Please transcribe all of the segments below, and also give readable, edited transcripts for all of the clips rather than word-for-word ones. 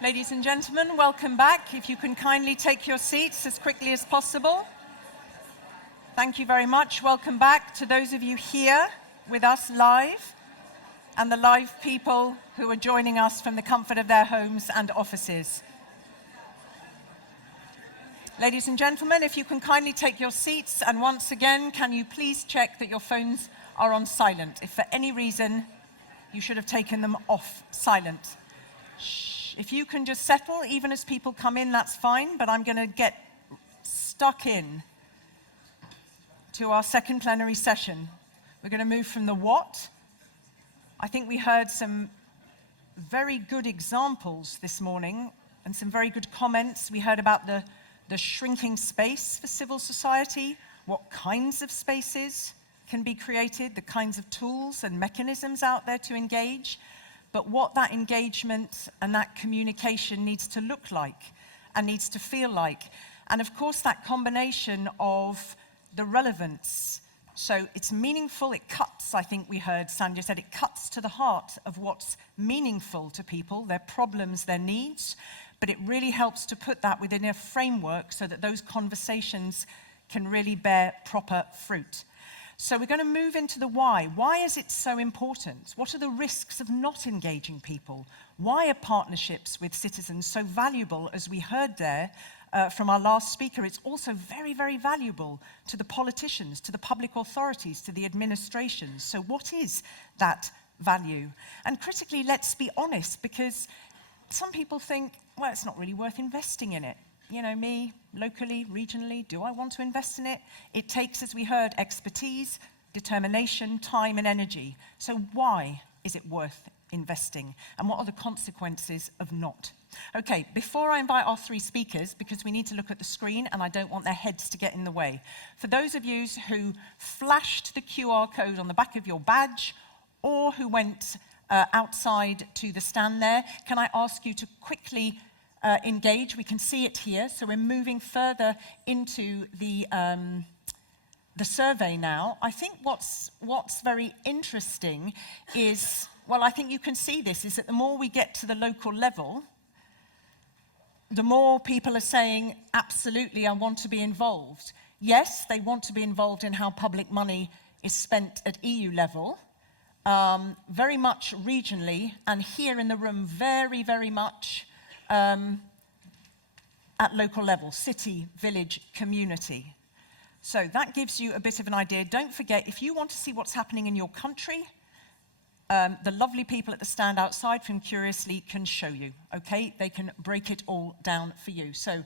Ladies and gentlemen, welcome back. If you can kindly take your seats as quickly as possible. Thank you very much. Welcome back to those of you here with us live and the live people who are joining us from the comfort of their homes and offices. Ladies and gentlemen, if you can kindly take your seats, and once again, can you please check that your phones are on silent? If for any reason you should have taken them off silent. Shh. If you can just settle, even as people come in, that's fine, but I'm going to get stuck in to our second plenary session. We're going to move from the what. I think we heard some very good examples this morning and some very good comments. We heard about the shrinking space for civil society, what kinds of spaces can be created, the kinds of tools and mechanisms out there to engage, but what that engagement and that communication needs to look like and needs to feel like. And of course, that combination of the relevance. So it's meaningful, it cuts, I think we heard Sandhya said, it cuts to the heart of what's meaningful to people, their problems, their needs, but it really helps to put that within a framework so that those conversations can really bear proper fruit. So we're going to move into the why. Why is it so important? What are the risks of not engaging people? Why are partnerships with citizens so valuable, as we heard there from our last speaker? It's also very, very valuable to the politicians, to the public authorities, to the administrations. So what is that value? And critically, let's be honest, because some people think, well, it's not really worth investing in it. You know, me, locally, regionally, do I want to invest in it? It takes, as we heard, expertise, determination, time, and energy. So why is it worth investing? And what are the consequences of not? Okay, before I invite our three speakers, because we need to look at the screen and I don't want their heads to get in the way. For those of you who flashed the QR code on the back of your badge or who went outside to the stand there, can I ask you to quickly engage? We can see it here, so we're moving further into the survey now. I think what's very interesting is, well, I think you can see this, is that the more we get to the local level, the more people are saying, absolutely, I want to be involved. Yes, they want to be involved in how public money is spent at EU level, very much regionally, and here in the room, very, very much at local level, city, village, community. So that gives you a bit of an idea. Don't forget, if you want to see what's happening in your country, the lovely people at the stand outside from Curiously can show you, okay? They can break it all down for you. So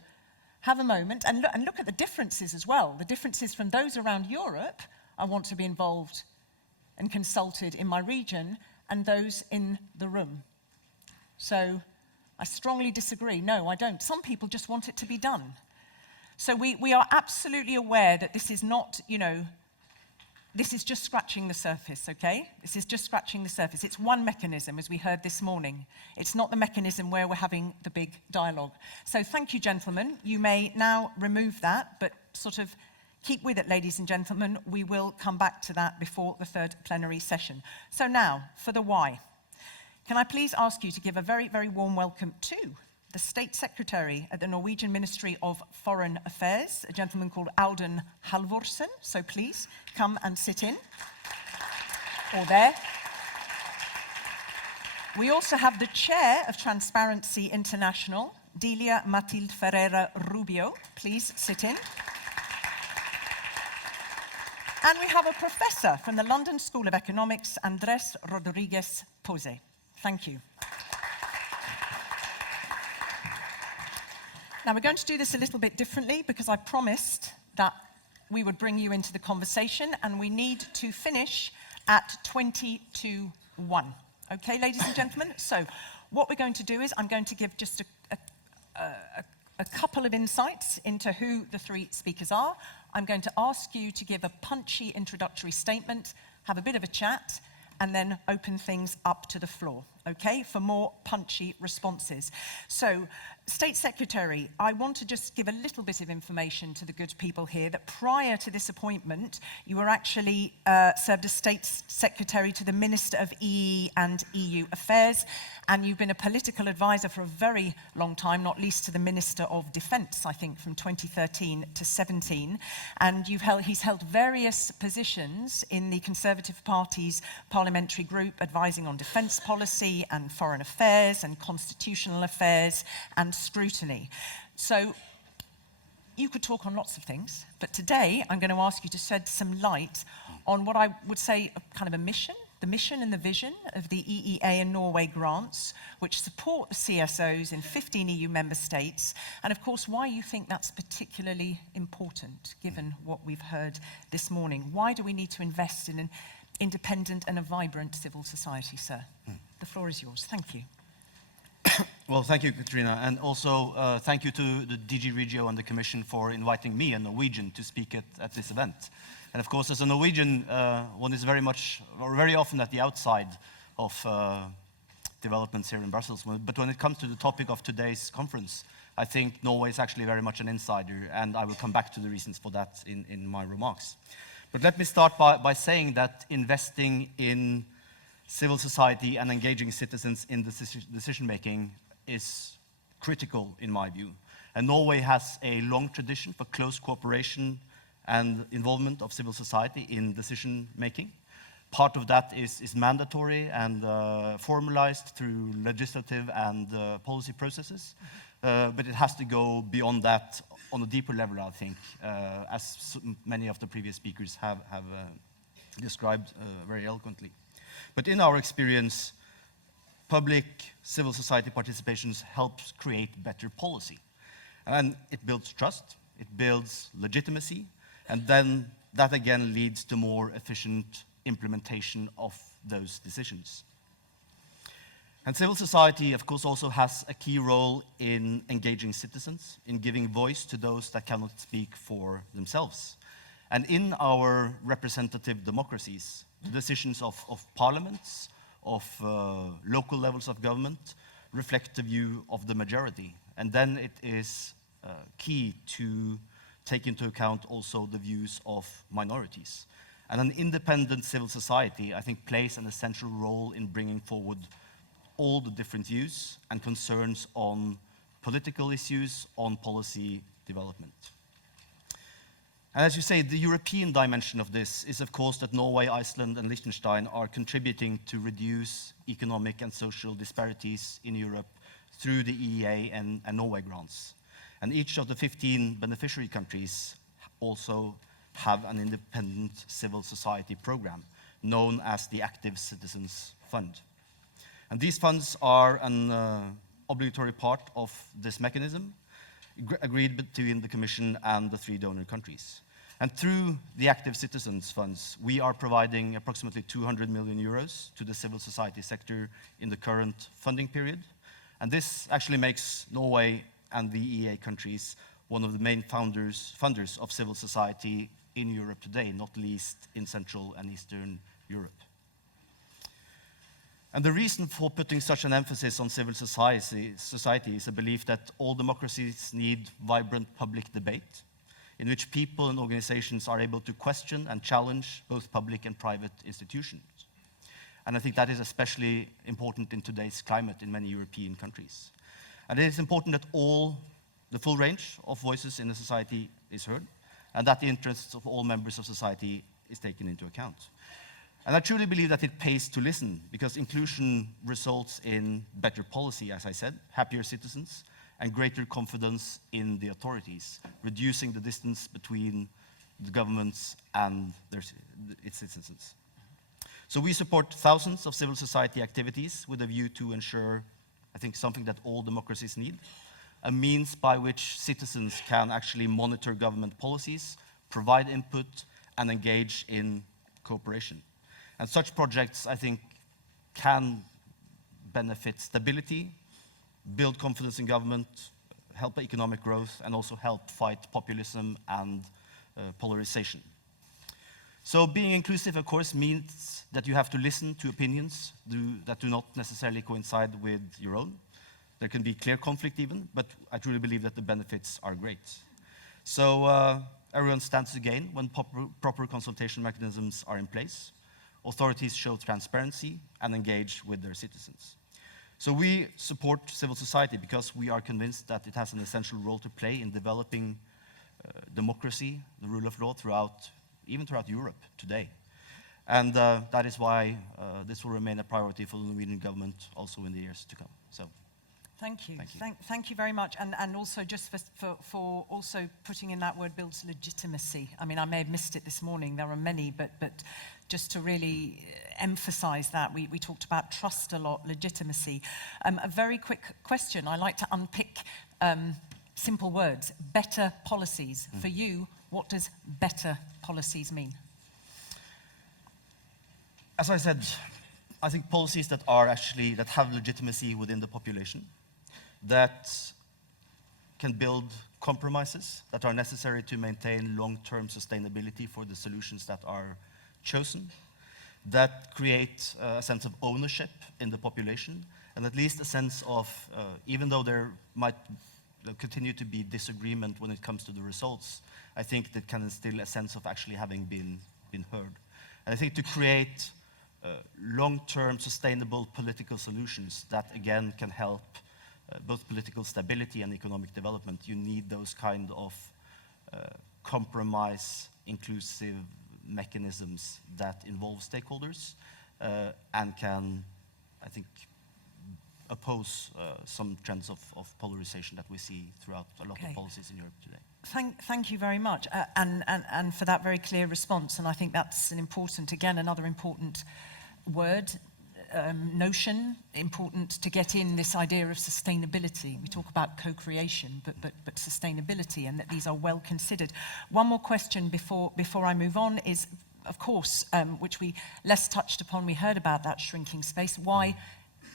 have a moment and look at the differences as well. The differences from those around Europe, I want to be involved and consulted in my region, and those in the room. So I strongly disagree. No, I don't. Some people just want it to be done. So we are absolutely aware that this is not, you know, this is just scratching the surface, okay? This is just scratching the surface. It's one mechanism, as we heard this morning. It's not the mechanism where we're having the big dialogue. So thank you, gentlemen. You may now remove that, but sort of keep with it, ladies and gentlemen. We will come back to that before the third plenary session. So now, for the why. Can I please ask you to give a very, very warm welcome to the State Secretary at the Norwegian Ministry of Foreign Affairs, a gentleman called Audun Halvorsen. So please come and sit in, or there. We also have the Chair of Transparency International, Delia Matilde Ferreira Rubio. Please sit in. And we have a professor from the London School of Economics, Andrés Rodríguez-Pose. Thank you. Now, we're going to do this a little bit differently because I promised that we would bring you into the conversation, and we need to finish at 20 to 1. Okay, ladies and gentlemen? So what we're going to do is I'm going to give just a couple of insights into who the three speakers are. I'm going to ask you to give a punchy introductory statement, have a bit of a chat, and then open things up to the floor. okay, for more punchy responses. So, State Secretary, I want to just give a little bit of information to the good people here that prior to this appointment, you were actually served as State Secretary to the Minister of EE and EU Affairs, and you've been a political advisor for a very long time, not least to the Minister of Defence, I think, from 2013 to 17. And he's held various positions in the Conservative Party's parliamentary group, advising on defence policy and foreign affairs and constitutional affairs and scrutiny. So you could talk on lots of things, but today I'm going to ask you to shed some light on what I would say a kind of a mission, the mission and the vision of the EEA and Norway grants, which support the CSOs in 15 EU member states, and of course why you think that's particularly important, given what we've heard this morning. Why do we need to invest in an independent and a vibrant civil society, sir? The floor is yours. Thank you. Well, thank you, Katrina, and also thank you to the DG Regio and the Commission for inviting me, a Norwegian, to speak at this event. And of course, as a Norwegian, one is very often at the outside of developments here in Brussels. But when it comes to the topic of today's conference, I think Norway is actually very much an insider, and I will come back to the reasons for that in my remarks. But let me start by saying that investing in civil society and engaging citizens in decision-making is critical, in my view. And Norway has a long tradition for close cooperation and involvement of civil society in decision-making. Part of that is mandatory and formalized through legislative and policy processes. But it has to go beyond that on a deeper level, I think, as many of the previous speakers have described very eloquently. But in our experience, public civil society participations helps create better policy. And it builds trust, it builds legitimacy, and then that again leads to more efficient implementation of those decisions. And civil society, of course, also has a key role in engaging citizens, in giving voice to those that cannot speak for themselves. And in our representative democracies, the decisions of parliaments, of local levels of government, reflect the view of the majority. And then it is key to take into account also the views of minorities. And an independent civil society, I think, plays an essential role in bringing forward all the different views and concerns on political issues, on policy development. And as you say, the European dimension of this is, of course, that Norway, Iceland, and Liechtenstein are contributing to reduce economic and social disparities in Europe through the EEA and Norway grants. And each of the 15 beneficiary countries also have an independent civil society program known as the Active Citizens Fund. And these funds are an obligatory part of this mechanism, agreed between the Commission and the 3 donor countries. And through the Active Citizens Funds, we are providing approximately 200 million euros to the civil society sector in the current funding period. And this actually makes Norway and the EEA countries one of the main funders of civil society in Europe today, not least in Central and Eastern Europe. And the reason for putting such an emphasis on civil society is a belief that all democracies need vibrant public debate, in which people and organizations are able to question and challenge both public and private institutions. And I think that is especially important in today's climate in many European countries. And it is important that the full range of voices in the society is heard, and that the interests of all members of society is taken into account. And I truly believe that it pays to listen, because inclusion results in better policy, as I said, happier citizens, and greater confidence in the authorities, reducing the distance between the governments and its citizens. So we support thousands of civil society activities with a view to ensure, I think, something that all democracies need, a means by which citizens can actually monitor government policies, provide input, and engage in cooperation. And such projects, I think, can benefit stability, build confidence in government, help economic growth, and also help fight populism and polarization. So being inclusive, of course, means that you have to listen to opinions that do not necessarily coincide with your own. There can be clear conflict even, but I truly believe that the benefits are great. So everyone stands to gain when proper consultation mechanisms are in place. Authorities show transparency and engage with their citizens. So we support civil society because we are convinced that it has an essential role to play in developing democracy, the rule of law even throughout Europe today. And that is why this will remain a priority for the Norwegian government also in the years to come. So, thank you. Thank you. Thank you very much. And also just for also putting in that word builds legitimacy. I mean, I may have missed it this morning. There are many, but just to really emphasize that, we talked about trust a lot, legitimacy. A very quick question. I like to unpick simple words. Better policies. For you, what does better policies mean? As I said, I think policies that have legitimacy within the population, that can build compromises that are necessary to maintain long-term sustainability for the solutions that are chosen, that create a sense of ownership in the population, and at least a sense of, even though there might continue to be disagreement when it comes to the results, I think that can instill a sense of actually having been heard. And I think to create long-term sustainable political solutions that again can help both political stability and economic development, you need those kind of compromise, inclusive mechanisms that involve stakeholders and can, I think, oppose some trends of polarization that we see throughout a lot of policies in Europe today. Thank you very much, and for that very clear response. And I think that's another important word, notion, important to get in this idea of sustainability. We talk about co-creation, but sustainability, and that these are well considered. One more question before I move on is, of course, which we less touched upon. We heard about that shrinking space. Why,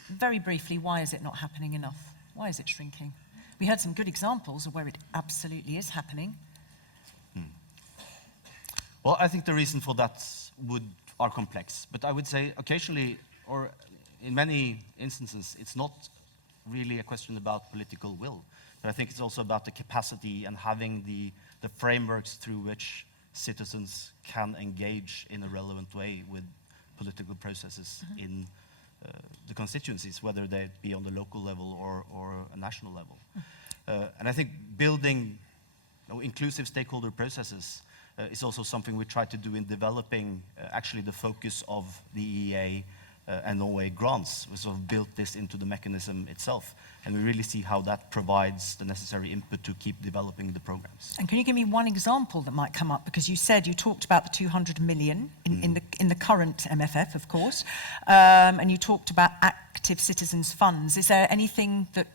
very briefly, why is it not happening enough? Why is it shrinking? We heard some good examples of where it absolutely is happening. Well, I think the reason for that are complex, but I would say occasionally, or in many instances, it's not really a question about political will, but I think it's also about the capacity and having the frameworks through which citizens can engage in a relevant way with political processes in the constituencies, whether they be on the local level or a national level. And I think building inclusive stakeholder processes is also something we try to do in developing actually the focus of the EEA and Norway grants. We sort of built this into the mechanism itself, and we really see how that provides the necessary input to keep developing the programs. And can you give me one example that might come up? Because you talked about the 200 million in the current MFF, of course, and you talked about active citizens funds. Is there anything that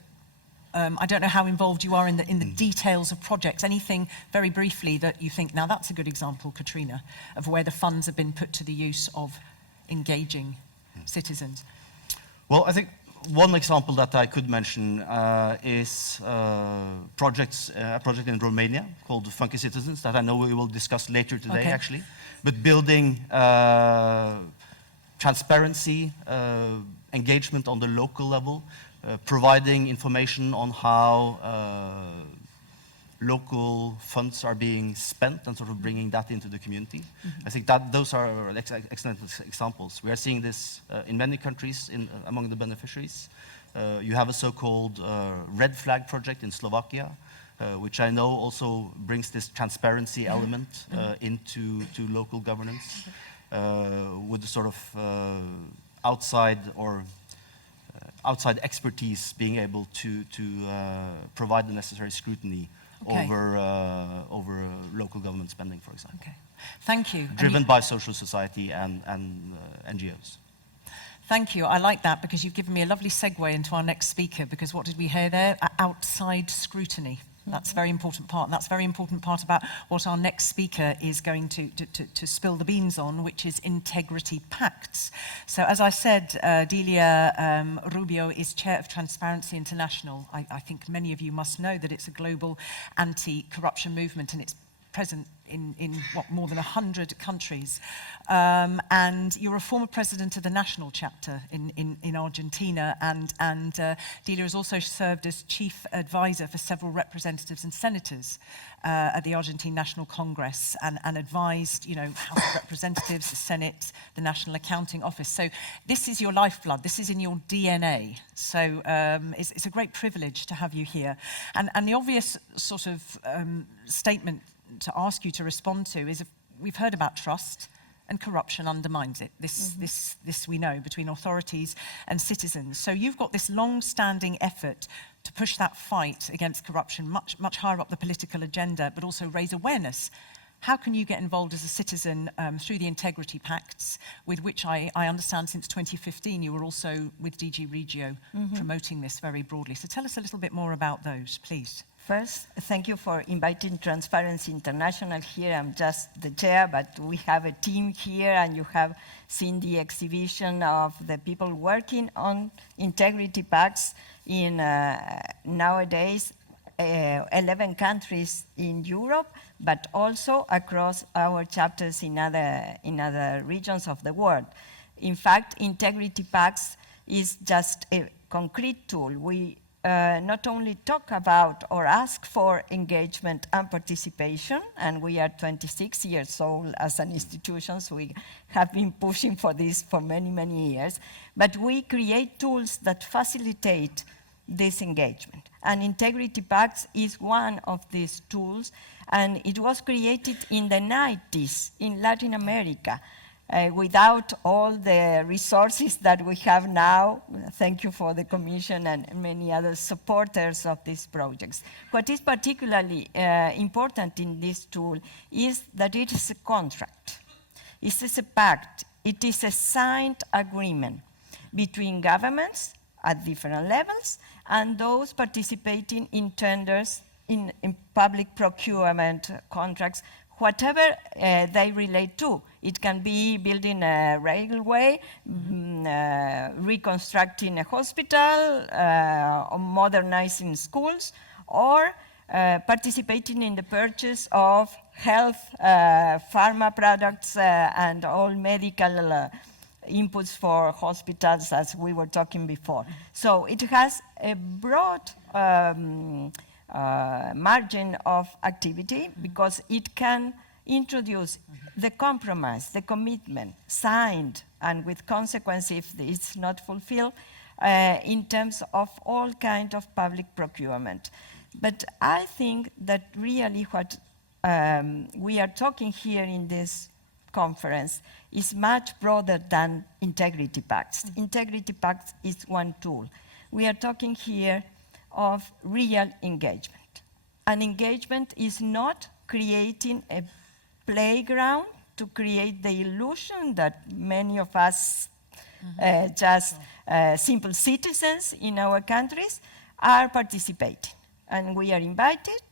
I don't know how involved you are in the details of projects. Anything very briefly that you think, now that's a good example, Katrina, of where the funds have been put to the use of engaging citizens? Well, I think one example that I could mention is a project in Romania called Funky Citizens that I know we will discuss later today, actually. But building transparency, engagement on the local level, providing information on how local funds are being spent and sort of bringing that into the community. I think that those are excellent examples. We are seeing this in many countries among the beneficiaries. You have a so-called red flag project in Slovakia, which I know also brings this transparency element into local governance with the sort of outside expertise being able to provide the necessary scrutiny over local government spending, for example. Okay, thank you. Driven by social society and NGOs. Thank you. I like that because you've given me a lovely segue into our next speaker, because what did we hear there? Outside scrutiny. That's a very important part, and that's a very important part about what our next speaker is going to spill the beans on, which is integrity pacts. So as I said, Delia Rubio is chair of Transparency International. I think many of you must know that it's a global anti-corruption movement, and it's present in what, more than 100 countries. And you're a former president of the national chapter in Argentina, and Delia has also served as chief advisor for several representatives and senators at the Argentine National Congress, and advised, you know, House of Representatives, the Senate, the National Accounting Office. So this is your lifeblood, this is in your DNA. So it's a great privilege to have you here. And the obvious sort of statement to ask you to respond to is, if we've heard about trust, and corruption undermines it. This we know, between authorities and citizens. So you've got this long-standing effort to push that fight against corruption much higher up the political agenda, but also raise awareness. How can you get involved as a citizen through the Integrity Pacts, with which I understand since 2015 you were also with DG Regio promoting this very broadly. So tell us a little bit more about those, please. First, thank you for inviting Transparency International here. I'm just the chair, but we have a team here, and you have seen the exhibition of the people working on integrity pacts in nowadays 11 countries in Europe, but also across our chapters in other regions of the world. In fact, integrity pacts is just a concrete tool. We not only talk about or ask for engagement and participation, and we are 26 years old as an institution, so we have been pushing for this for many, many years, but we create tools that facilitate this engagement. And Integrity Pacts is one of these tools, and it was created in the 90s in Latin America. Without all the resources that we have now. Thank you for the Commission and many other supporters of these projects. What is particularly important in this tool is that it is a contract. It is a pact. It is a signed agreement between governments at different levels and those participating in tenders, in public procurement contracts, whatever they relate to. It can be building a railway, reconstructing a hospital, or modernizing schools, or participating in the purchase of health, pharma products, and all medical inputs for hospitals, as we were talking before. So it has a broad margin of activity, because it can introduce the compromise, the commitment, signed and with consequence if it's not fulfilled, in terms of all kind of public procurement. But I think that really what we are talking here in this conference is much broader than Integrity Pacts. Integrity Pacts is one tool. We are talking here of real engagement. And engagement is not creating a playground to create the illusion that many of us, just simple citizens in our countries, are participating. And we are invited.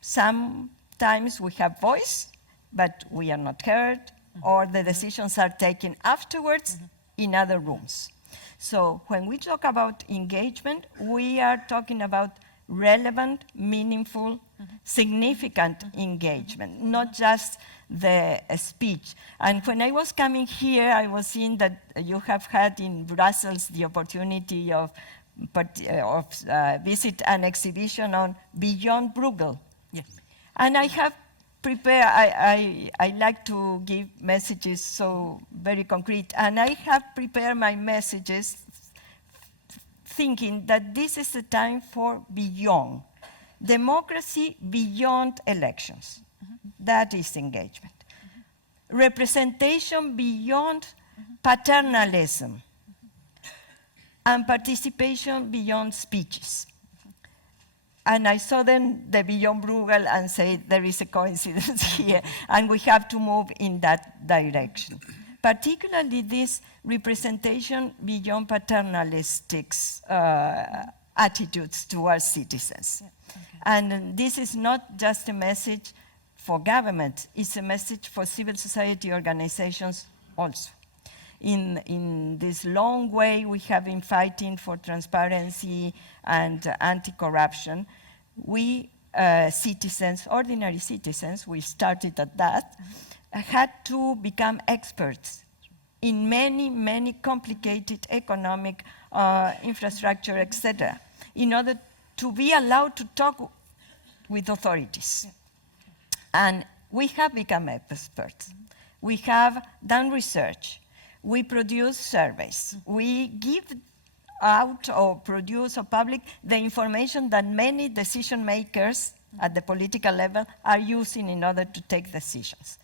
Sometimes we have voice, but we are not heard, or the decisions are taken afterwards in other rooms. So when we talk about engagement, we are talking about relevant, meaningful, significant engagement, not just the speech. And when I was coming here, I was seeing that you have had in Brussels the opportunity of visit an exhibition on Beyond Bruegel. Yes. And I have prepared, I like to give messages so very concrete, and I have prepared my messages thinking that this is a time for beyond. Democracy beyond elections. That is engagement. Representation beyond paternalism. And participation beyond speeches. And I saw then the Beyond Bruegel and say there is a coincidence here, and we have to move in that direction. Particularly this representation beyond paternalistic attitudes towards citizens. Okay. And this is not just a message for government, it's a message for civil society organizations also. In this long way we have been fighting for transparency and anti-corruption, we citizens, ordinary citizens, we started at that, had to become experts in many, many complicated economic infrastructure, etc., in order to be allowed to talk with authorities. And we have become experts. We have done research. We produce surveys. We give out or produce or public the information that many decision makers at the political level are using in order to take decisions.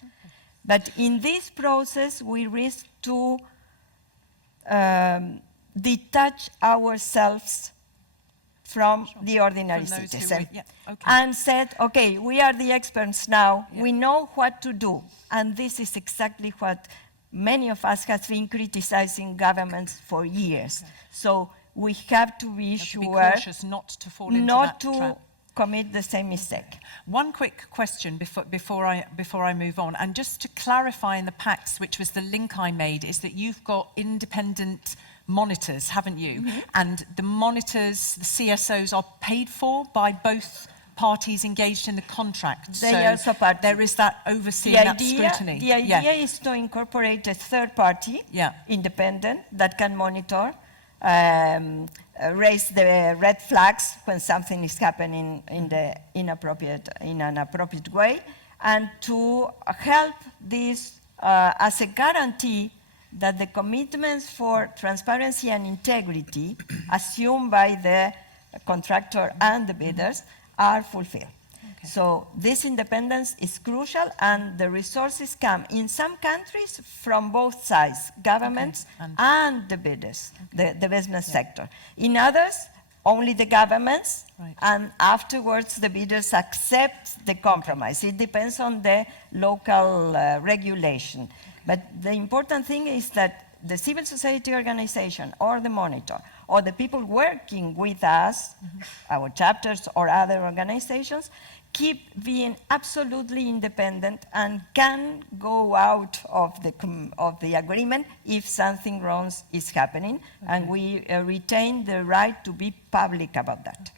But in this process, we risk to detach ourselves from the ordinary citizen and said, okay, we are the experts now, we know what to do. And this is exactly what many of us have been criticizing governments for years. So we have to be sure to be cautious not to fall into that trap. Commit the same mistake. One quick question before I move on, and just to clarify in the pacts, which was the link I made, is that you've got independent monitors, haven't you? Mm-hmm. And the monitors, the CSOs, are paid for by both parties engaged in the contract. They are part. There is that overseeing, that scrutiny. The idea is to incorporate a third party, independent, that can monitor, raise the red flags when something is happening in an appropriate way, and to help this as a guarantee that the commitments for transparency and integrity assumed by the contractor and the bidders are fulfilled. Okay. So this independence is crucial, and the resources come in some countries from both sides, governments and the bidders, the business sector. In others, only the governments, and afterwards the bidders accept the compromise. It depends on the local regulation. But the important thing is that the civil society organization or the monitor or the people working with us, our chapters or other organizations, keep being absolutely independent and can go out of the agreement if something wrong is happening, and we retain the right to be public about that.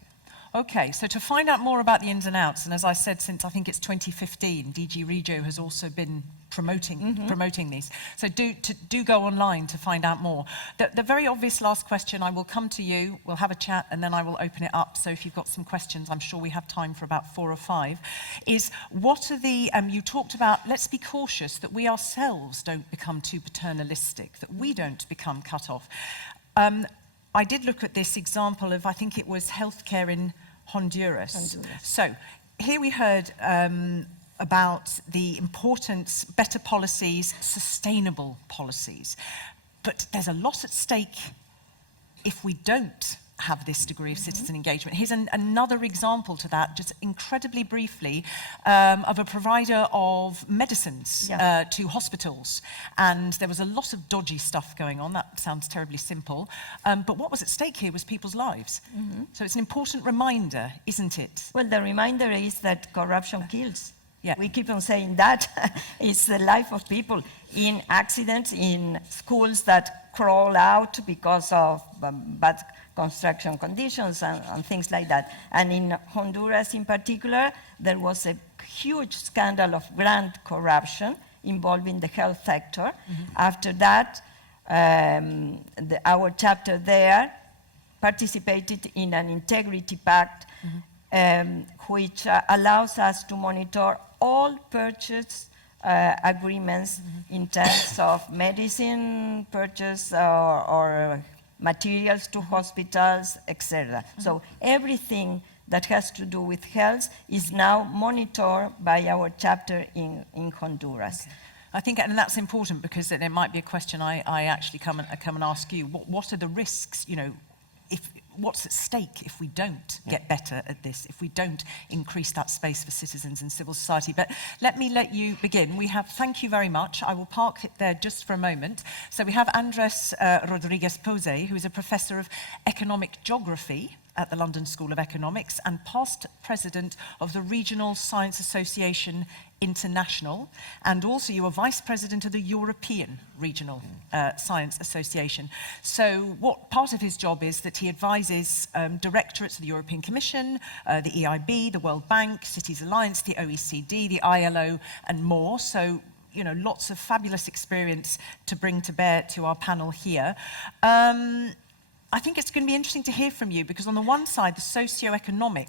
Okay, so to find out more about the ins and outs, and as I said, since I think it's 2015, DG Regio has also been promoting these. So do go online to find out more. The very obvious last question, I will come to you, we'll have a chat, and then I will open it up. So if you've got some questions, I'm sure we have time for about 4 or 5, is what are the, you talked about, let's be cautious that we ourselves don't become too paternalistic, that we don't become cut off. I did look at this example of, I think it was healthcare in Honduras. So here we heard about the importance, better policies, sustainable policies. But there's a lot at stake if we don't have this degree of citizen engagement. Here's another example to that, just incredibly briefly, of a provider of medicines to hospitals. And there was a lot of dodgy stuff going on. That sounds terribly simple. But what was at stake here was people's lives. So it's an important reminder, isn't it? Well, the reminder is that corruption kills. We keep on saying that. It's the life of people in accidents, in schools that crawl out because of bad construction conditions and things like that. And in Honduras in particular, there was a huge scandal of grant corruption involving the health sector. After that, our chapter there participated in an integrity pact which allows us to monitor all purchase agreements in terms of medicine purchase or materials to hospitals, etc. So everything that has to do with health is now monitored by our chapter in Honduras. I think, and that's important because there might be a question I actually come and ask you. What are the risks, you know, what's at stake if we don't get better at this, if we don't increase that space for citizens and civil society? But let you begin. Thank you very much. I will park it there just for a moment. So we have Andrés Rodríguez-Pose, who is a professor of economic geography at the London School of Economics and past president of the Regional Science Association International, and also you are vice president of the European Regional Science Association. So what part of his job is that he advises directorates of the European Commission, the EIB, the World Bank, Cities Alliance, the OECD, the ILO, and more. So, you know, lots of fabulous experience to bring to bear to our panel here. I think it's going to be interesting to hear from you, because on the one side, the socio-economic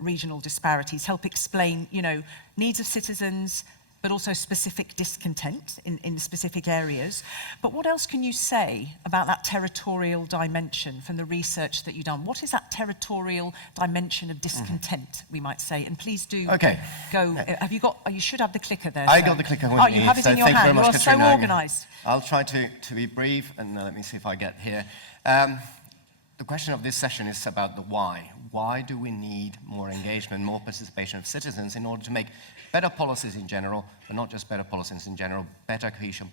regional disparities help explain, you know, needs of citizens, but also specific discontent in specific areas. But what else can you say about that territorial dimension from the research that you've done? What is that territorial dimension of discontent, we might say? And please do go. Have you got, you should have the clicker there. I got the clicker with me. Oh, you have it in your hand. You are so organized. I'll try to be brief, and let me see if I get here. The question of this session is about the why. Why do we need more engagement, more participation of citizens in order to make better policies in general, but not just better policies in general, better cohesion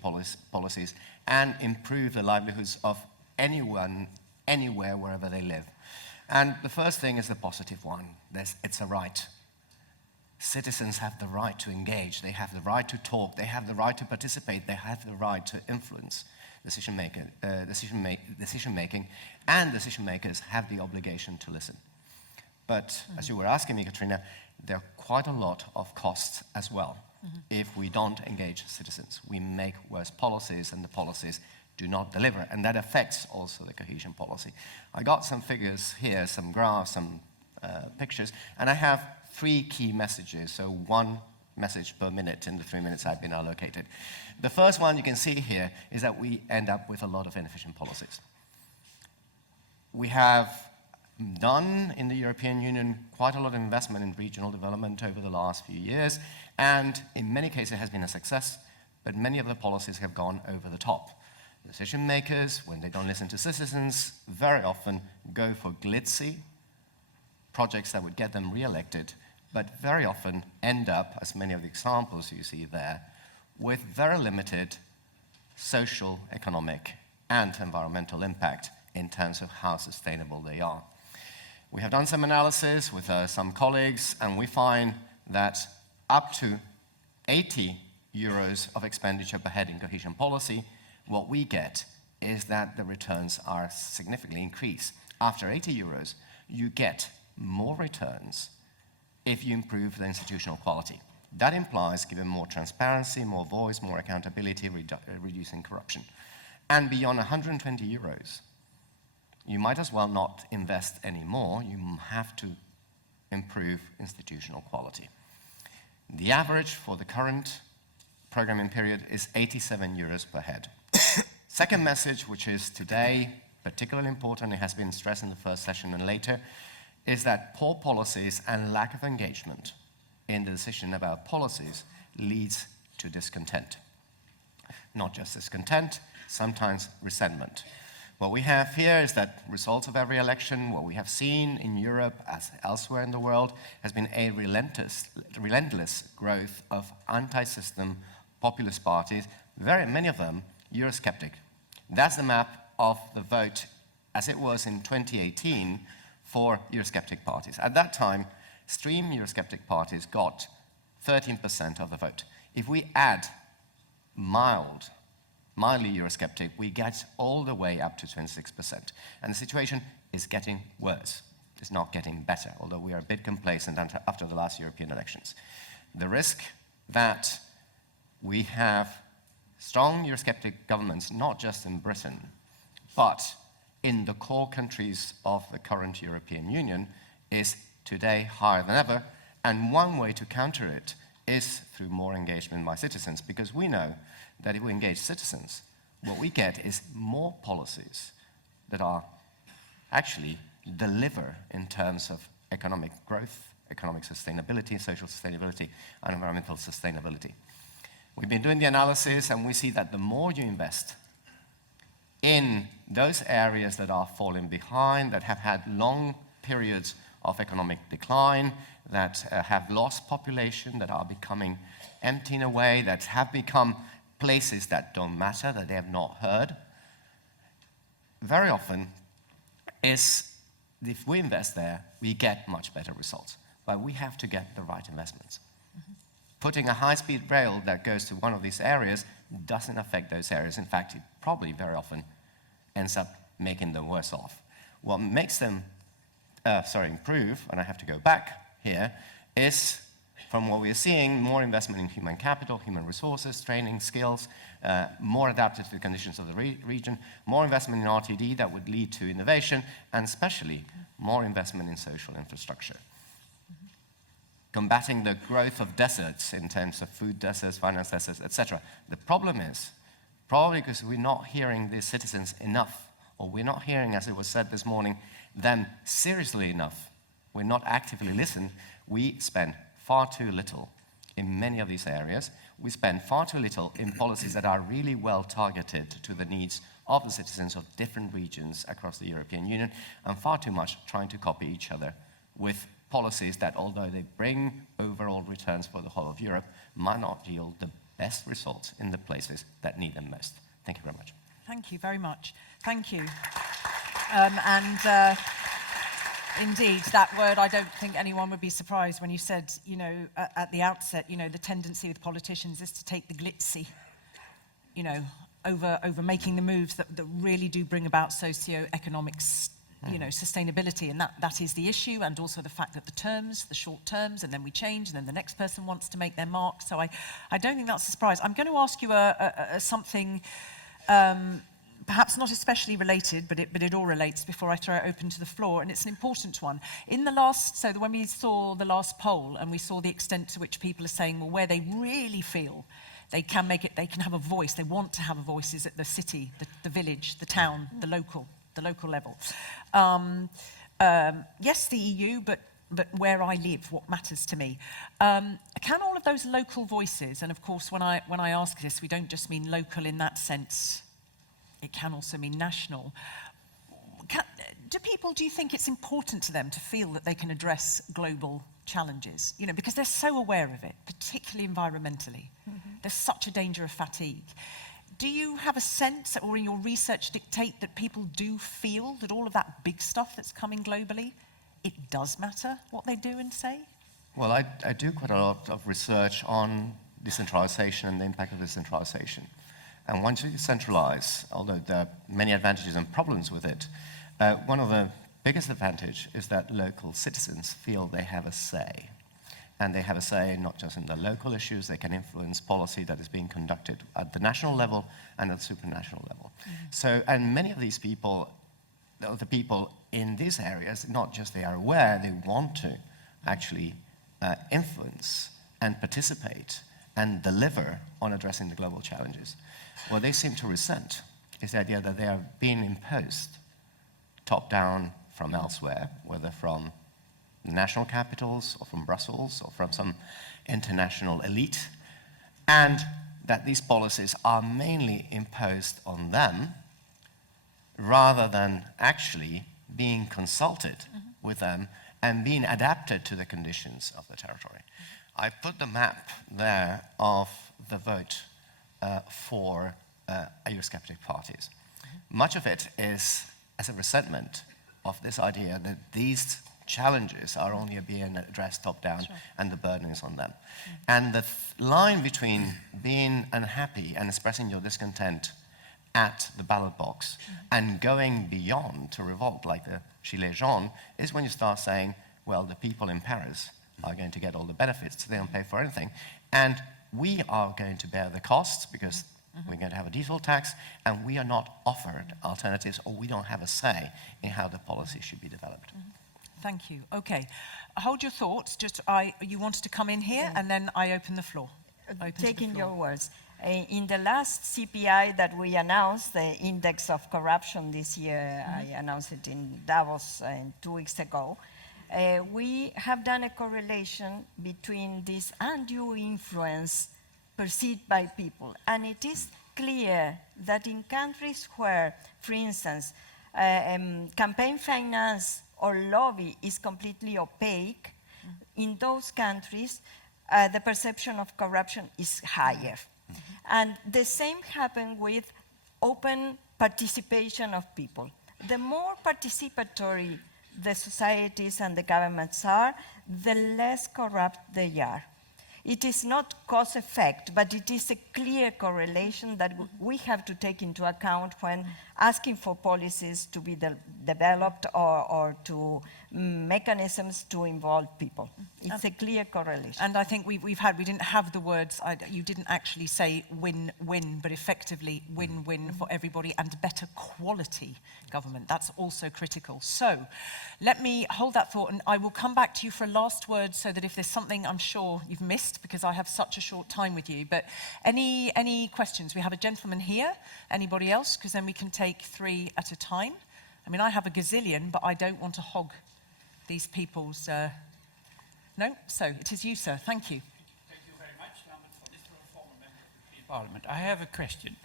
policies, and improve the livelihoods of anyone, anywhere, wherever they live? And the first thing is the positive one. It's a right. Citizens have the right to engage. They have the right to talk. They have the right to participate. They have the right to influence decision making, and decision makers have the obligation to listen. But as you were asking me, Katrina, there are quite a lot of costs as well. If we don't engage citizens, we make worse policies, and the policies do not deliver, and that affects also the cohesion policy. I got some figures here, some graphs, some pictures, and I have 3 key messages, so 1 message per minute in the 3 minutes I've been allocated. The first one you can see here is that we end up with a lot of inefficient policies. We have done in the European Union quite a lot of investment in regional development over the last few years, and in many cases it has been a success, but many of the policies have gone over the top. Decision makers, when they don't listen to citizens, very often go for glitzy projects that would get them re-elected, but very often end up, as many of the examples you see there, with very limited social, economic, and environmental impact in terms of how sustainable they are. We have done some analysis with some colleagues, and we find that up to 80 euros of expenditure per head in cohesion policy, what we get is that the returns are significantly increased. After 80 euros, you get more returns if you improve the institutional quality. That implies giving more transparency, more voice, more accountability, reducing corruption. And beyond 120 euros, you might as well not invest any more. You have to improve institutional quality. The average for the current programming period is 87 euros per head. Second message, which is today particularly important, it has been stressed in the first session and later, is that poor policies and lack of engagement in the decision about policies leads to discontent. Not just discontent, sometimes resentment. What we have here is that results of every election, what we have seen in Europe as elsewhere in the world, has been a relentless growth of anti-system populist parties, very many of them Eurosceptic. That's the map of the vote as it was in 2018 for Eurosceptic parties. At that time, extreme Eurosceptic parties got 13% of the vote. If we add mildly Eurosceptic, we get all the way up to 26%. And the situation is getting worse. It's not getting better, although we are a bit complacent after the last European elections. The risk that we have strong Eurosceptic governments, not just in Britain, but in the core countries of the current European Union, is today higher than ever. And one way to counter it is through more engagement by citizens, because we know that if we engage citizens, what we get is more policies that are actually deliver in terms of economic growth, economic sustainability, social sustainability, and environmental sustainability. We've been doing the analysis, and we see that the more you invest in those areas that are falling behind, that have had long periods of economic decline, that have lost population, that are becoming empty in a way, that have become places that don't matter, that they have not heard, very often is if we invest there, we get much better results. But we have to get the right investments. Putting a high-speed rail that goes to one of these areas doesn't affect those areas. In fact, it probably very often ends up making them worse off. What makes them improve, and I have to go back here, is, from what we are seeing, more investment in human capital, human resources, training, skills, more adapted to the conditions of the region, more investment in RTD that would lead to innovation, and especially more investment in social infrastructure. Combating the growth of deserts in terms of food deserts, finance deserts, etc. The problem is, probably because we're not hearing these citizens enough, or we're not hearing, as it was said this morning, them seriously enough. We're not actively listening. We spend far too little in many of these areas. We spend far too little in policies that are really well targeted to the needs of the citizens of different regions across the European Union, and far too much trying to copy each other with policies that, although they bring overall returns for the whole of Europe, might not yield the best results in the places that need them most. Thank you very much. Thank you very much. Thank you. Indeed, that word, I don't think anyone would be surprised when you said, you know, at the outset, you know, the tendency with politicians is to take the glitzy, you know, over making the moves that really do bring about socio-economic, you know, sustainability, and that is the issue, and also the fact that the short terms, and then we change, and then the next person wants to make their mark. So I don't think that's a surprise. I'm going to ask you something. Perhaps not especially related, but it all relates before I throw it open to the floor, and it's an important one. When we saw the last poll, and we saw the extent to which people are saying, well, where they really feel they can make it, they can have a voice, they want to have a voice, is at the city, the village, the town, the local level. Yes, the EU, but where I live, what matters to me. Can all of those local voices, and of course when I ask this, we don't just mean local in that sense, it can also mean national. Do you think it's important to them to feel that they can address global challenges? You know, because they're so aware of it, particularly environmentally. There's such a danger of fatigue. Do you have a sense, or in your research dictate, that people do feel that all of that big stuff that's coming globally, it does matter what they do and say? Well, I do quite a lot of research on decentralization and the impact of decentralization. And once you decentralize, although there are many advantages and problems with it, one of the biggest advantages is that local citizens feel they have a say. And they have a say not just in the local issues, they can influence policy that is being conducted at the national level and at the supranational level. So, and many of these people, the people in these areas, not just they are aware, they want to actually influence and participate and deliver on addressing the global challenges. What they seem to resent is the idea that they are being imposed top-down from elsewhere, whether from national capitals or from Brussels or from some international elite, and that these policies are mainly imposed on them rather than actually being consulted with them and being adapted to the conditions of the territory. I put the map there of the vote for Eurosceptic parties. Much of it is as a resentment of this idea that these challenges are only being addressed top-down and the burden is on them. And the line between being unhappy and expressing your discontent at the ballot box and going beyond to revolt like the Gilets jaunes is when you start saying, well, the people in Paris are going to get all the benefits, they don't pay for anything. And we are going to bear the costs because we're going to have a diesel tax, and we are not offered alternatives, or we don't have a say in how the policy should be developed. Thank you. Okay. Hold your thoughts. You wanted to come in here, and then I open the floor. Taking your words. In the last CPI that we announced, the index of corruption this year, I announced it in Davos 2 weeks ago, we have done a correlation between this undue influence perceived by people. And it is clear that in countries where, for instance, campaign finance or lobby is completely opaque, in those countries, the perception of corruption is higher. And the same happened with open participation of people. The more participatory the societies and the governments are, the less corrupt they are. It is not cause-effect, but it is a clear correlation that we have to take into account when asking for policies to be developed or to mechanisms to involve people. It's a clear correlation. And I think we didn't have the words, you didn't actually say win-win, but effectively win-win for everybody and better quality government. That's also critical. So let me hold that thought, and I will come back to you for a last word so that if there's something I'm sure you've missed, because I have such a short time with you, but any questions? We have a gentleman here. Anybody else? Because then we can take 3 at a time. I mean, I have a gazillion, but I don't want to hog these people's... No? So it is you, sir. Thank you. Thank you very much, for this former member of the European Parliament. I have a question.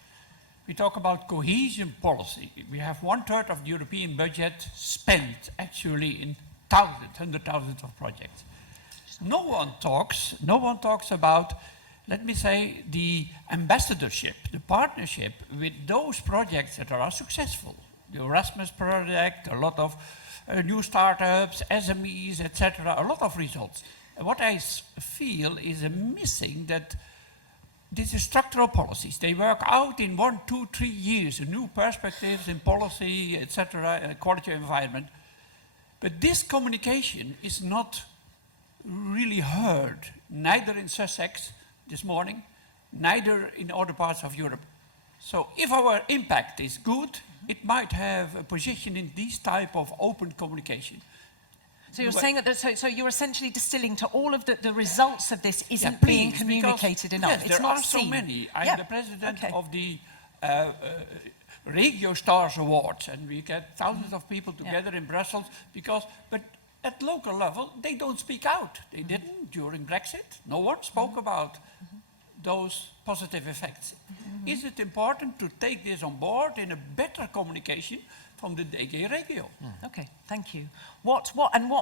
We talk about cohesion policy. We have 1/3 of the European budget spent actually in hundreds of projects. No one talks about, let me say, the ambassadorship, the partnership with those projects that are successful. The Erasmus project, a lot of new startups, SMEs, etc., a lot of results. And what I feel is missing that these are structural policies. They work out in 1, 2, 3 years, new perspectives in policy, etc., quality of environment. But this communication is not really heard, neither in Sussex this morning, neither in other parts of Europe. So if our impact is good, it might have a position in this type of open communication. So you're saying that, so you're essentially distilling to all of the results of this isn't being communicated enough. Yes, it's there not are seen. so many. I'm the president of the Radio Stars Awards, and we get thousands of people together in Brussels but at local level, they don't speak out. They didn't during Brexit. No one spoke about those positive effects. Is it important to take this on board in a better communication from the DG Regio? Okay, thank you. What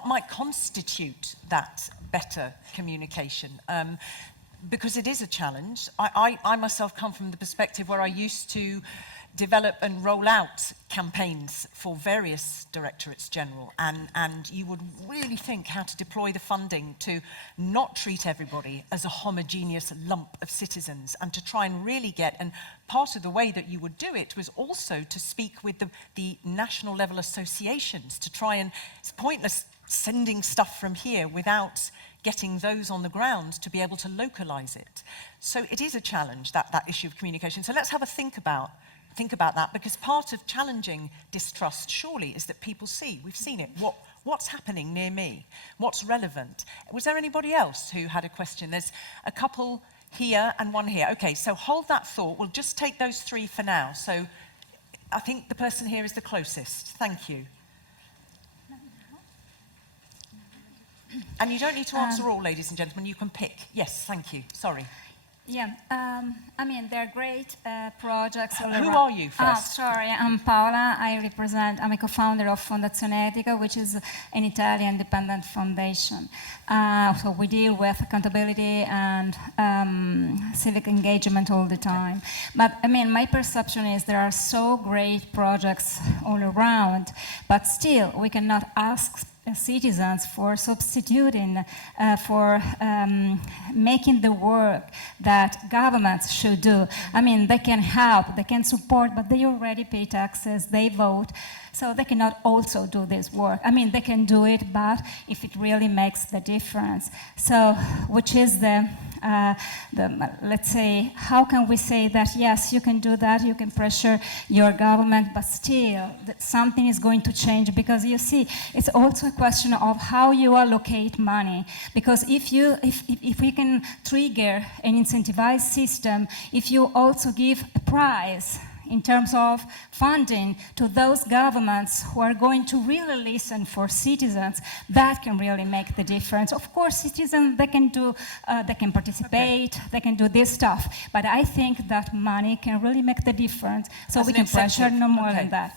might constitute that better communication? Because it is a challenge. I myself come from the perspective where I used to develop and roll out campaigns for various directorates general, and you would really think how to deploy the funding to not treat everybody as a homogeneous lump of citizens and to try and really get, and part of the way that you would do it was also to speak with the national level associations to try and, it's pointless sending stuff from here without getting those on the ground to be able to localize it. So it is a challenge, that issue of communication. So let's have a think about that, because part of challenging distrust surely is that people see, we've seen it, what's happening near me, what's relevant. Was there anybody else who had a question? There's a couple here and one here. Okay, so hold that thought. We'll just take those 3 for now. So I think the person here is the closest. Thank you. And you don't need to answer all, ladies and gentlemen. You can pick. Yes, thank you. Sorry. Yeah, I mean, they're great projects. Who are you first? Sorry, I'm Paola. I'm a co-founder of Fondazione Etica, which is an Italian independent foundation. So we deal with accountability and civic engagement all the time. But I mean, my perception is there are so great projects all around, but still we cannot ask citizens for substituting, for making the work that governments should do. I mean, they can help, they can support, but they already pay taxes, they vote, so they cannot also do this work. I mean, they can do it, but if it really makes the difference. So, which is let's say, how can we say that, yes, you can do that, you can pressure your government, but still that something is going to change, because you see, it's also a question of how you allocate money. Because if we can trigger an incentivized system, if you also give a prize in terms of funding to those governments who are going to really listen for citizens, that can really make the difference. Of course, citizens, they can participate, they can do this stuff, but I think that money can really make the difference, so we can pressure no more than that.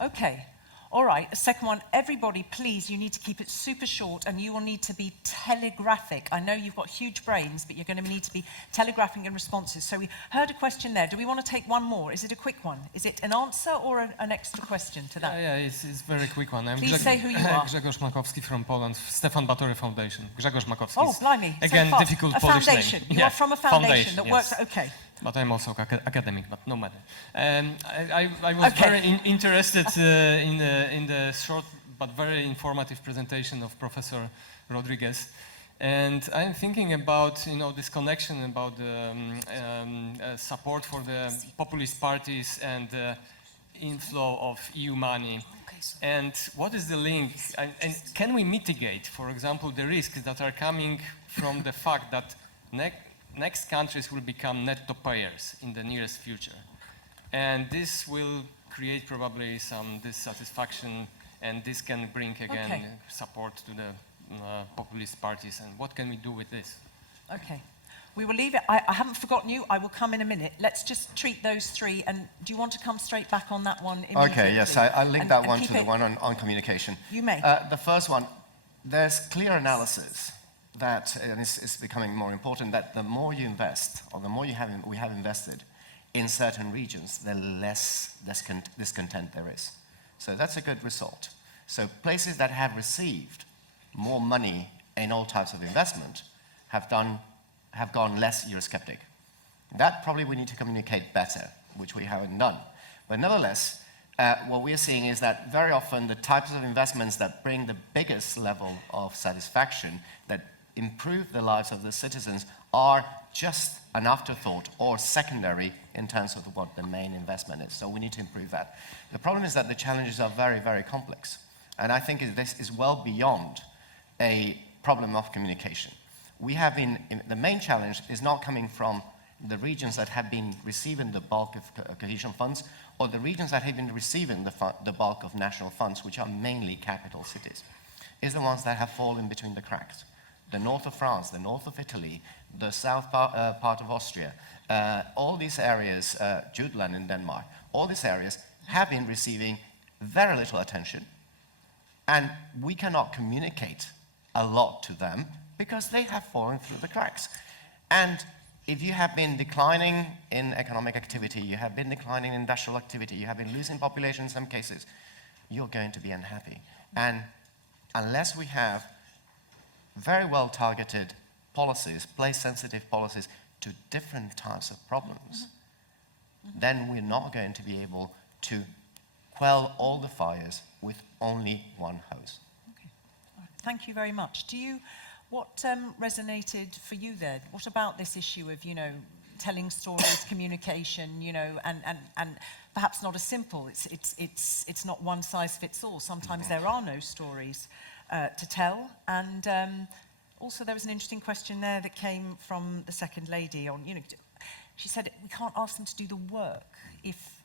Okay. All right, the second one, everybody, please, you need to keep it super short and you will need to be telegraphic. I know you've got huge brains, but you're going to need to be telegraphic in responses. So we heard a question there. Do we want to take one more? Is it a quick one? Is it an answer or an extra question to that? Yeah, it's a very quick one. I'm Please say who you are. Grzegorz Makowski from Poland, Stefan Batory Foundation. Grzegorz Makowski. Oh, blimey. Again, so fast. difficult a Polish foundation. name. You Yeah, are from a foundation that yes. works, okay. But I'm also academic, but no matter. I was very interested in the short but very informative presentation of Professor Rodríguez. And I'm thinking about this connection about support for the populist parties and the inflow of EU money. And what is the link? And can we mitigate, for example, the risks that are coming from the fact that next countries will become netto payers in the nearest future? And this will create probably some dissatisfaction, and this can bring again support to the populist parties. And what can we do with this? Okay. We will leave it. I haven't forgotten you. I will come in a minute. Let's just treat those three. And do you want to come straight back on that one immediately? Okay, yes, I'll link that one to the one on communication. You may. The first one, there's clear analysis that, and it's becoming more important, that the more you invest, or the more we have invested in certain regions, the less discontent there is. So that's a good result. So places that have received more money in all types of investment have gone less Eurosceptic. That probably we need to communicate better, which we haven't done. But nevertheless, what we're seeing is that very often the types of investments that bring the biggest level of satisfaction, that improve the lives of the citizens, are just an afterthought or secondary in terms of what the main investment is. So we need to improve that. The problem is that the challenges are very, very complex. And I think this is well beyond a problem of communication. The main challenge is not coming from the regions that have been receiving the bulk of cohesion funds, or the regions that have been receiving the bulk of national funds, which are mainly capital cities. It's the ones that have fallen between the cracks. The north of France, the north of Italy, the south part of Austria, all these areas, Jutland in Denmark, all these areas have been receiving very little attention, and we cannot communicate a lot to them because they have fallen through the cracks. And if you have been declining in economic activity, you have been declining in industrial activity, you have been losing population in some cases, you're going to be unhappy. And unless we have very well targeted policies, place-sensitive policies to different types of problems, then we're not going to be able to quell all the fires with only one hose. Okay. All right. Thank you very much. What resonated for you there? What about this issue of, telling stories, communication, and perhaps not as simple. It's not one size fits all. Sometimes there are no stories to tell. And also there was an interesting question there that came from the second lady on, she said we can't ask them to do the work if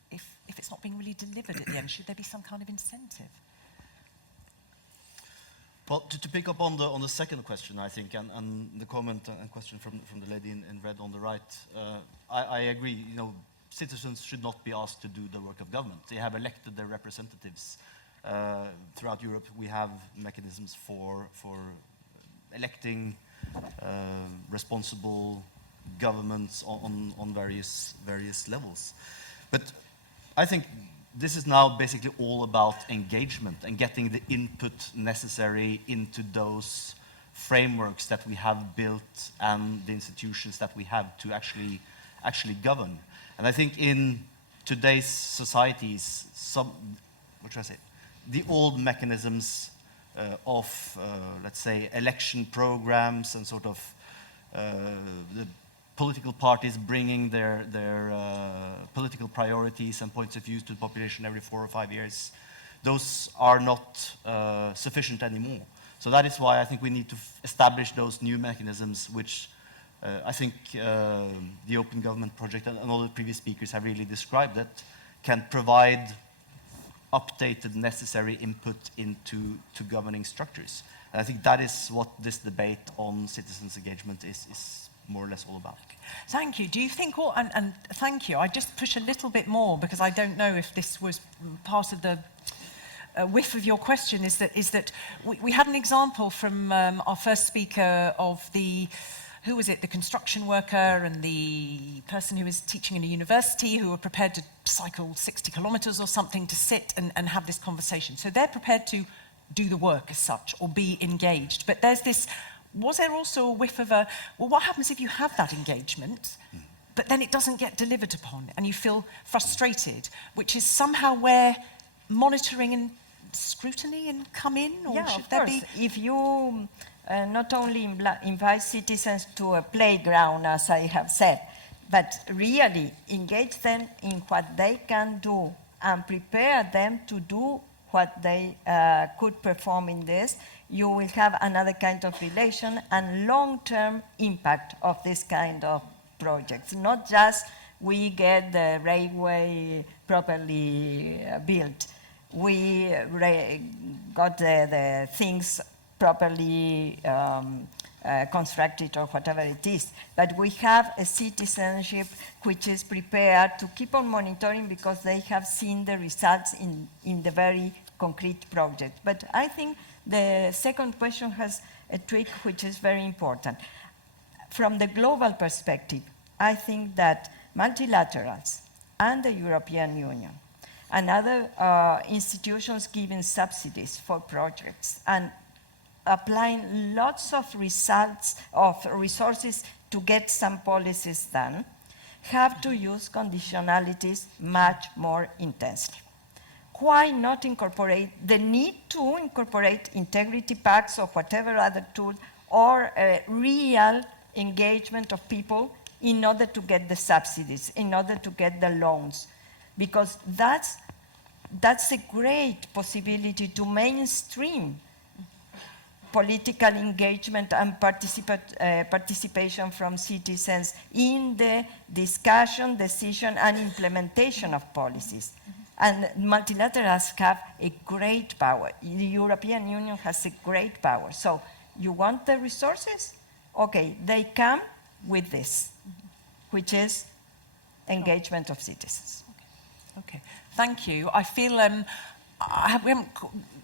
it's not being really delivered at the end. Should there be some kind of incentive? Well, to pick up on the second question, I think, and the comment and question from the lady in red on the right, I agree. Citizens should not be asked to do the work of government. They have elected their representatives. Throughout Europe, we have mechanisms for electing responsible governments on various levels. But I think this is now basically all about engagement and getting the input necessary into those frameworks that we have built and the institutions that we have to actually govern. And I think in today's societies, the old mechanisms of, let's say, election programs and sort of the political parties bringing their political priorities and points of view to the population every 4 or 5 years, those are not sufficient anymore. So that is why I think we need to establish those new mechanisms, which I think the Open Government Project and all the previous speakers have really described, that can provide updated, necessary input into governing structures. And I think that is what this debate on citizens' engagement is more or less all about. Thank you. Do you think, and thank you, I just push a little bit more because I don't know if this was part of the whiff of your question is that we had an example from our first speaker of the, who was it, the construction worker and the person who was teaching in a university who were prepared to cycle 60 kilometers or something to sit and have this conversation. So they're prepared to do the work as such or be engaged. But there's this, was there also a whiff of a, well, what happens if you have that engagement, but then it doesn't get delivered upon and you feel frustrated, which is somehow where monitoring and scrutiny and come in, or Yeah, should of there course. be? If you not only invite citizens to a playground, as I have said, but really engage them in what they can do and prepare them to do what they could perform in this, you will have another kind of relation and long-term impact of this kind of projects. Not just we get the railway properly built, we got the things properly constructed or whatever it is. But we have a citizenship which is prepared to keep on monitoring because they have seen the results in the very concrete project. But I think the second question has a trick which is very important. From the global perspective, I think that multilaterals and the European Union and other institutions giving subsidies for projects and applying lots of resources to get some policies done, have to use conditionalities much more intensely. Why not incorporate the need to incorporate integrity pacts or whatever other tool or a real engagement of people in order to get the subsidies, in order to get the loans? Because that's a great possibility to mainstream political engagement and participation from citizens in the discussion, decision, and implementation of policies. And multilaterals have a great power. The European Union has a great power. So you want the resources? Okay, they come with this, which is engagement of citizens. Okay, thank you. I feel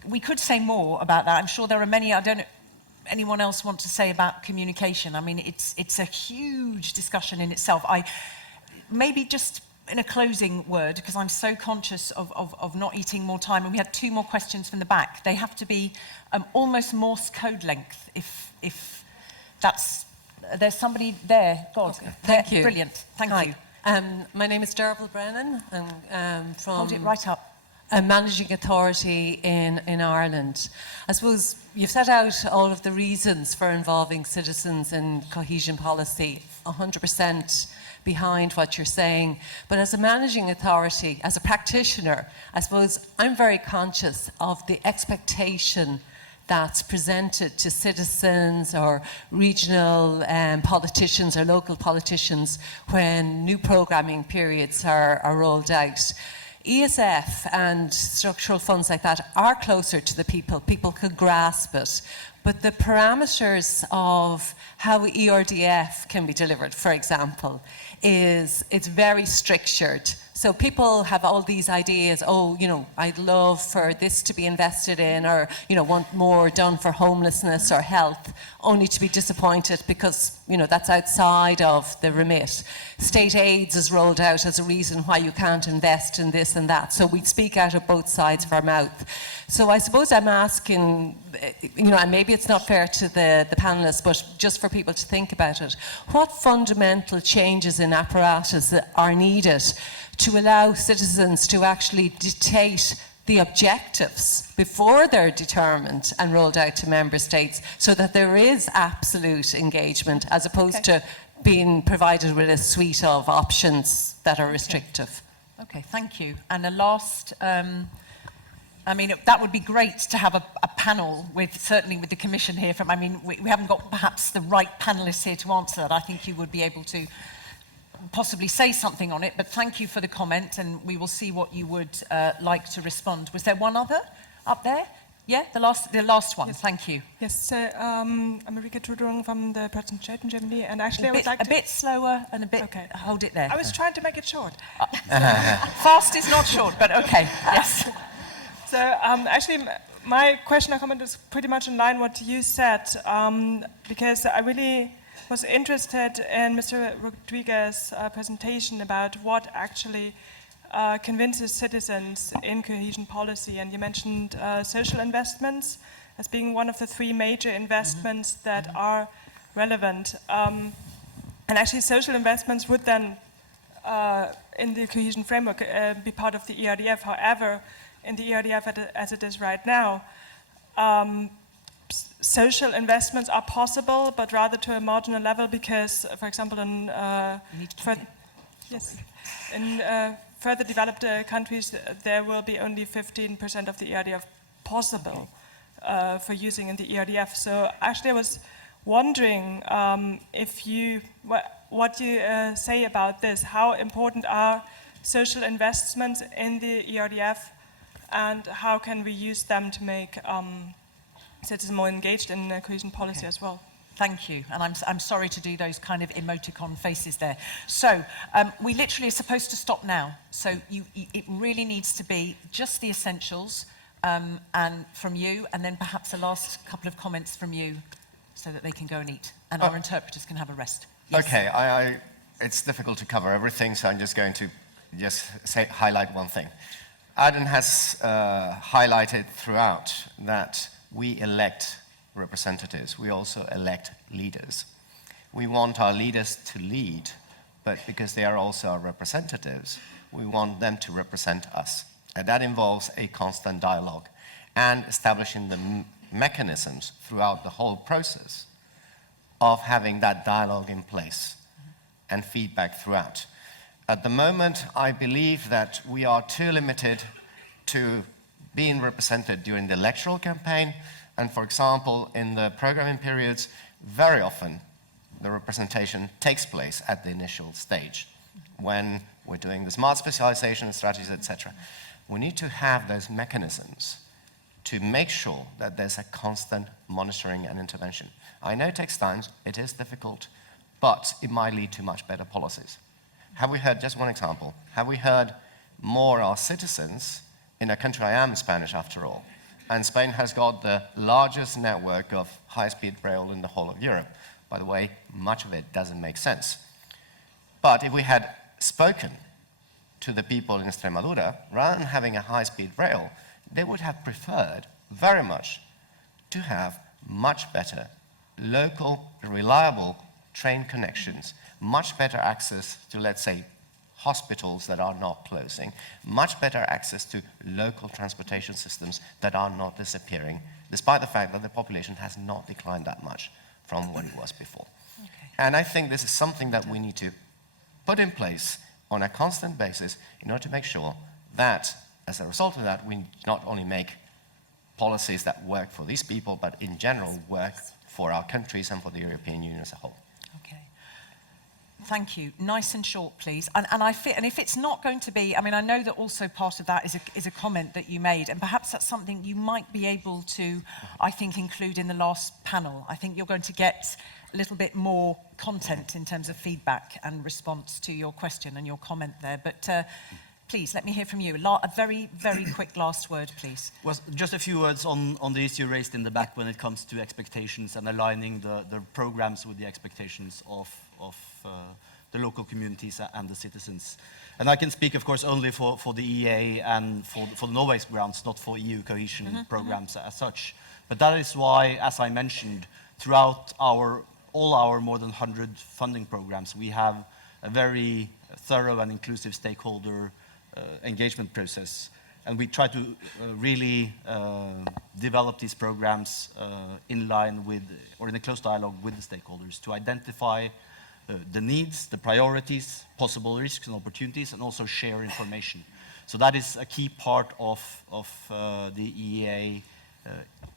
we could say more about that. I'm sure there are many. I don't know, anyone else want to say about communication? I mean, it's a huge discussion in itself. Maybe just in a closing word, because I'm so conscious of not eating more time, and we had 2 more questions from the back. They have to be almost Morse code length, if that's, there's somebody there. God, okay. Thank you. Brilliant, thank you. My name is Derval Brennan. I'm from Hold it right up. a managing authority in Ireland. I suppose you've set out all of the reasons for involving citizens in cohesion policy, 100% behind what you're saying. But as a managing authority, as a practitioner, I suppose I'm very conscious of the expectation that's presented to citizens or regional politicians or local politicians when new programming periods are rolled out. ESF and structural funds like that are closer to the people. People could grasp it. But the parameters of how ERDF can be delivered, for example, it's very strictured. So people have all these ideas, oh, you know, I'd love for this to be invested in, or, you know, want more done for homelessness or health, only to be disappointed because, you know, that's outside of the remit. State aids is rolled out as a reason why you can't invest in this and that. So we speak out of both sides of our mouth. So I suppose I'm asking, you know, and maybe it's not fair to the panelists, but just for people to think about it, what fundamental changes in apparatus are needed to allow citizens to actually dictate the objectives before they're determined and rolled out to member states, so that there is absolute engagement as opposed to being provided with a suite of options that are restrictive? Okay, thank you. And the last, I mean, that would be great to have a panel with, certainly with the Commission here. I mean, we haven't got perhaps the right panelists here to answer that. I think you would be able to possibly say something on it, but thank you for the comment, and we will see what you would like to respond. Was there one other up there? Yeah, the last one. Yes. Thank you. Yes, I'm Marika Trudung from the Protestant in Germany, and actually I would like to... A bit slower and a bit... Okay. Hold it there. I was trying to make it short. Fast is not short, but okay, yes. So actually, my question or comment is pretty much in line what you said, because I really was interested in Mr. Rodríguez's presentation about what actually convinces citizens in cohesion policy. And you mentioned social investments as being one of the three major investments that are relevant. And actually, social investments would then, in the cohesion framework, be part of the ERDF. However, in the ERDF as it is right now, social investments are possible, but rather to a marginal level because, for example, in further developed countries, there will be only 15% of the ERDF possible for using in the ERDF. So actually, I was wondering if you, what you say about this. How important are social investments in the ERDF, and how can we use them to make citizens more engaged in cohesion policy as well? Thank you, and I'm sorry to do those kind of emoticon faces there. So we literally are supposed to stop now. So it really needs to be just the essentials, and from you, and then perhaps a last couple of comments from you, so that they can go and eat, and our interpreters can have a rest. Yes. Okay, it's difficult to cover everything, so I'm just going to highlight one thing. Audun has highlighted throughout that we elect representatives. We also elect leaders. We want our leaders to lead, but because they are also our representatives, we want them to represent us. And that involves a constant dialogue and establishing the mechanisms throughout the whole process of having that dialogue in place and feedback throughout. At the moment, I believe that we are too limited to being represented during the electoral campaign. And for example, in the programming periods, very often the representation takes place at the initial stage when we're doing the smart specialization strategies, etc. We need to have those mechanisms to make sure that there's a constant monitoring and intervention. I know it takes time, it is difficult, but it might lead to much better policies. Have we heard, just one example, have we heard more our citizens in a country, I am Spanish after all, and Spain has got the largest network of high-speed rail in the whole of Europe. By the way, much of it doesn't make sense. But if we had spoken to the people in Extremadura, rather than having a high-speed rail, they would have preferred very much to have much better local, reliable train connections, much better access to, let's say, hospitals that are not closing, much better access to local transportation systems that are not disappearing, despite the fact that the population has not declined that much from what it was before. Okay. And I think this is something that we need to put in place on a constant basis in order to make sure that, as a result of that, we not only make policies that work for these people, but in general work for our countries and for the European Union as a whole. Okay. Thank you. Nice and short, please. And if it's not going to be, I mean, I know that also part of that is a comment that you made, and perhaps that's something you might be able to, I think, include in the last panel. I think you're going to get a little bit more content in terms of feedback and response to your question and your comment there. But please, let me hear from you. A very, very quick last word, please. Well, just a few words on the issue raised in the back when it comes to expectations and aligning the programs with the expectations of the local communities and the citizens. And I can speak, of course, only for the EA and for the Norway's grants, not for EU cohesion programs as such. But that is why, as I mentioned, throughout all our more than 100 funding programs, we have a very thorough and inclusive stakeholder engagement process. And we try to really develop these programs in line with, or in a close dialogue with the stakeholders to identify the needs, the priorities, possible risks and opportunities, and also share information. So that is a key part of the EEA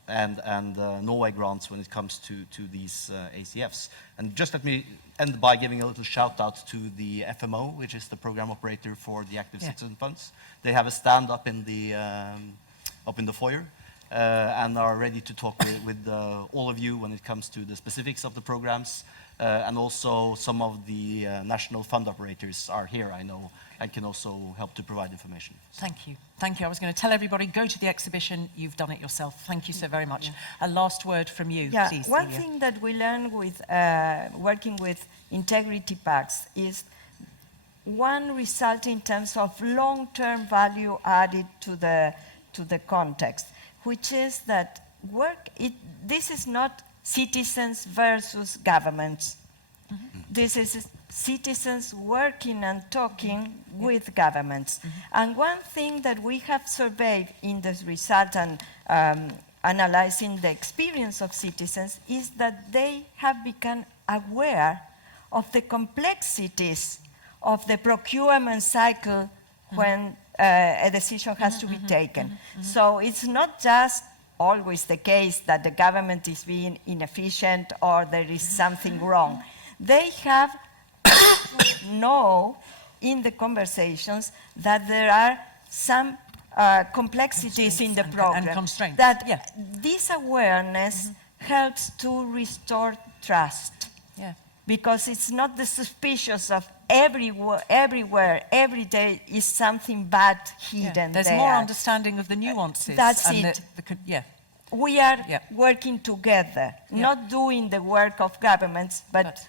and Norway grants when it comes to these ACFs. And just let me end by giving a little shout out to the FMO, which is the program operator for the Active Citizen Funds. They have a stand up in the foyer. and are ready to talk with all of you when it comes to the specifics of the programs. And also some of the national fund operators are here, I know, and can also help to provide information. Thank you. Thank you. I was going to tell everybody, go to the exhibition. You've done it yourself. Thank you so very much. Yeah. A last word from you, Yeah, please, one Delia. thing that we learned with working with integrity pacts is one result in terms of long-term value added to the context, which is that this is not citizens versus governments. Mm-hmm. This is citizens working and talking with governments. Mm-hmm. And one thing that we have surveyed in this result and analyzing the experience of citizens is that they have become aware of the complexities of the procurement cycle when a decision has to be taken. So it's not just always the case that the government is being inefficient or there is something wrong. They have to know in the conversations that there are some complexities in the program. And constraints. That this awareness helps to restore trust. Yeah. Because it's not the suspicious of everywhere, every day is something bad hidden There's there. more understanding of the nuances. That's and it. Yeah. We are working together, not doing the work of governments, but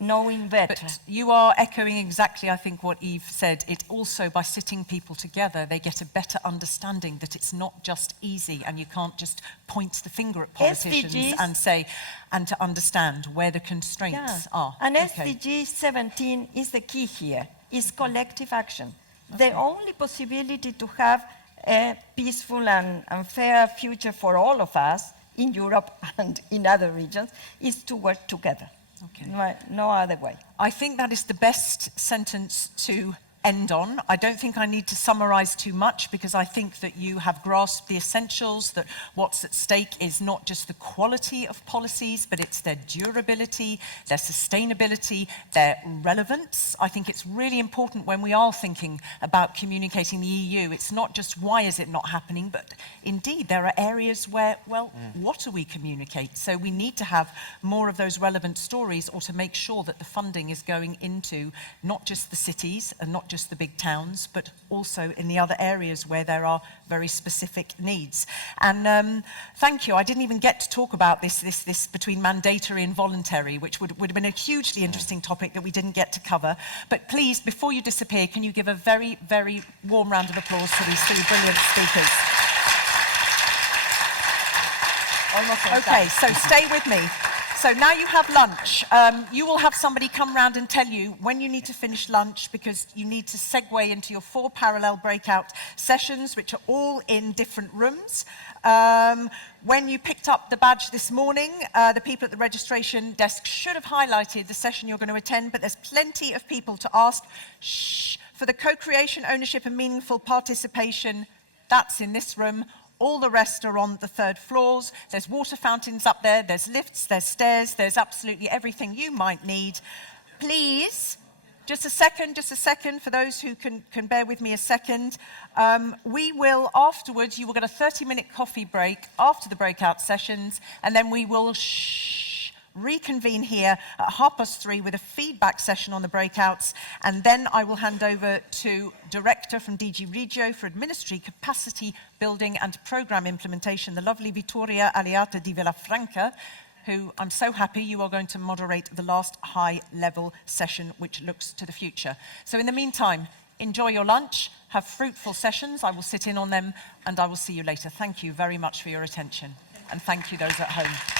knowing better. But you are echoing exactly, I think, what Yves said. It also, by sitting people together, they get a better understanding that it's not just easy and you can't just point the finger at politicians SDGs, and say, and to understand where the constraints are. And SDG 17 is the key here, is collective action. The only possibility to have a peaceful and fair future for all of us in Europe and in other regions is to work together. Okay. No other way. I think that is the best sentence to end on. I don't think I need to summarize too much because I think that you have grasped the essentials, that what's at stake is not just the quality of policies, but it's their durability, their sustainability, their relevance. I think it's really important when we are thinking about communicating the EU. It's not just why is it not happening, but indeed there are areas where, well, what do we communicate? So we need to have more of those relevant stories or to make sure that the funding is going into not just the cities and not just the big towns, but also in the other areas where there are very specific needs. And thank you. I didn't even get to talk about this between mandatory and voluntary, which would have been a hugely interesting topic that we didn't get to cover. But please, before you disappear, can you give a very, very warm round of applause for these three brilliant speakers? Okay, so stay with me. So now you have lunch. You will have somebody come round and tell you when you need to finish lunch because you need to segue into your 4 parallel breakout sessions, which are all in different rooms. When you picked up the badge this morning, the people at the registration desk should have highlighted the session you're going to attend, but there's plenty of people to ask. Shh. For the co-creation, ownership and meaningful participation, that's in this room. All the rest are on the 3rd floors. There's water fountains up there, there's lifts, there's stairs, there's absolutely everything you might need. Please, just a second, for those who can bear with me a second. We will, afterwards, you will get a 30-minute coffee break after the breakout sessions, and then we will reconvene here at 3:30 with a feedback session on the breakouts, and then I will hand over to Director from DG Regio for Administrative Capacity Building and Programme Implementation, the lovely Vittoria Aliata di Villafranca, who I'm so happy you are going to moderate the last high-level session, which looks to the future. So in the meantime, enjoy your lunch, have fruitful sessions, I will sit in on them, and I will see you later. Thank you very much for your attention, and thank you those at home.